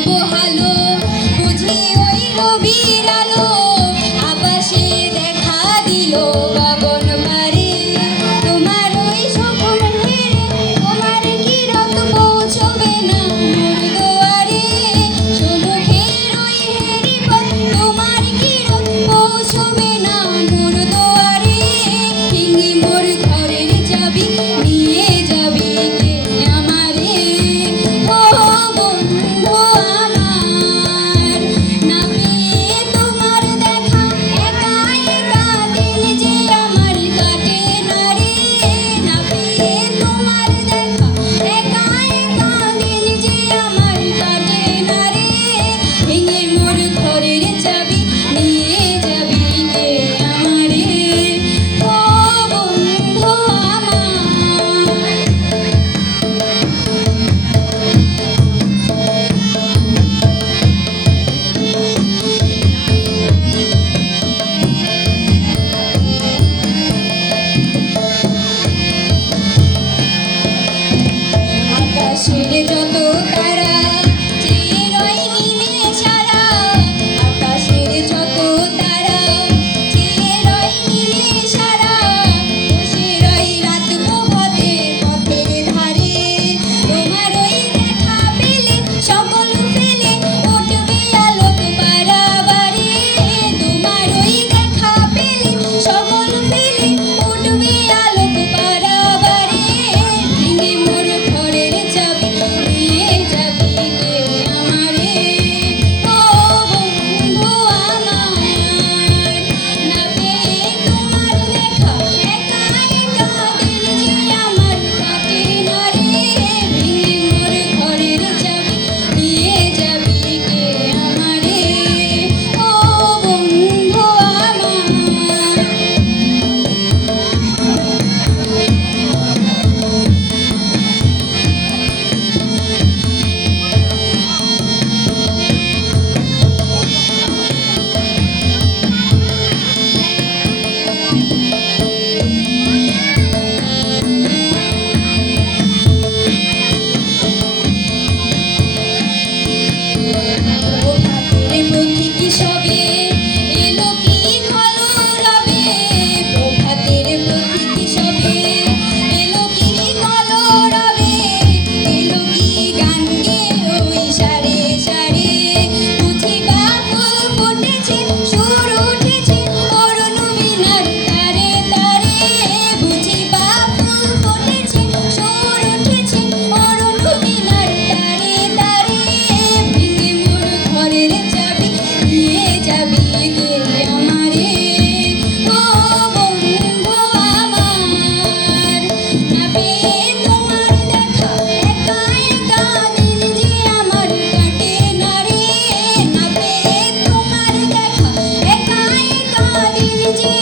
পোহালো বুঝি ওই রবির আলো আকাশে দেখা দিল গগন পারে তোমার ওই স্বপ্ন হেরে তোমার কিরত পৌঁছবে না মোর দুয়ারে সমুখের ওই হেরি পথ তোমার কিরত পৌঁছবে না মোর দুয়ারে ভেঙে মোর ঘরের চাবি নিয়ে যাবি কে আমারে ও বন্ধু আমার না পেয়ে তোমার দেখা একা একা দিন যে আমার কাটে না রে না পেয়ে তোমার দেখা একা একা দিন যে আমার কাটে না রে ভেঙে মোর ঘরের চাবি নিয়ে যাবি কে আমারে ও বন্ধু আমার আকাশের যত তারা চেয়ে রয় নিমেষারা আকাশের যত তারা চেয়ে রয় নিমেষারা বসে রয় রাত প্রভাতে পথের ধারে তোমার ওই দেখা পেলে সকল ফেলে উঠবে আলোক বাড়াবাড়ি তোমার ওই দেখা পেলে সকল ফেলে উঠবে আলোক বাড়াবাড়ি ভেঙে মোর ঘরের চাবি নিয়ে যাবি কে আমারে ও বন্ধু আমার না পেয়ে তোমার দেখা একা একা দিন যে আমার কাটে না রে ভেঙে মোর ঘরের চাবি নিয়ে যাবি কে আমারে ও বন্ধু প্রভাতের প্রতীকী সবে এলো কি কলরবে প্রভাতের প্রতীকী সবে এলো কি কলরবে এলো কি গান গেয়ে ওই সারে সারে বুঝি বা ফুল ফুটেছে সুর উঠেছে অরুণ বীণার তারে তারে বুঝি বা ফুল ফুটেছে সুর উঠেছে অরুণ বীণার তারে তারে ভেঙে মোর ঘরের চাবি নিয়ে যাবি কে আমারে ও বন্ধু আমার না পেয়ে তোমার দেখা একা একা দিন যে আমার কাটে না রে না পেয়ে তোমার দেখা একা একা দিন যে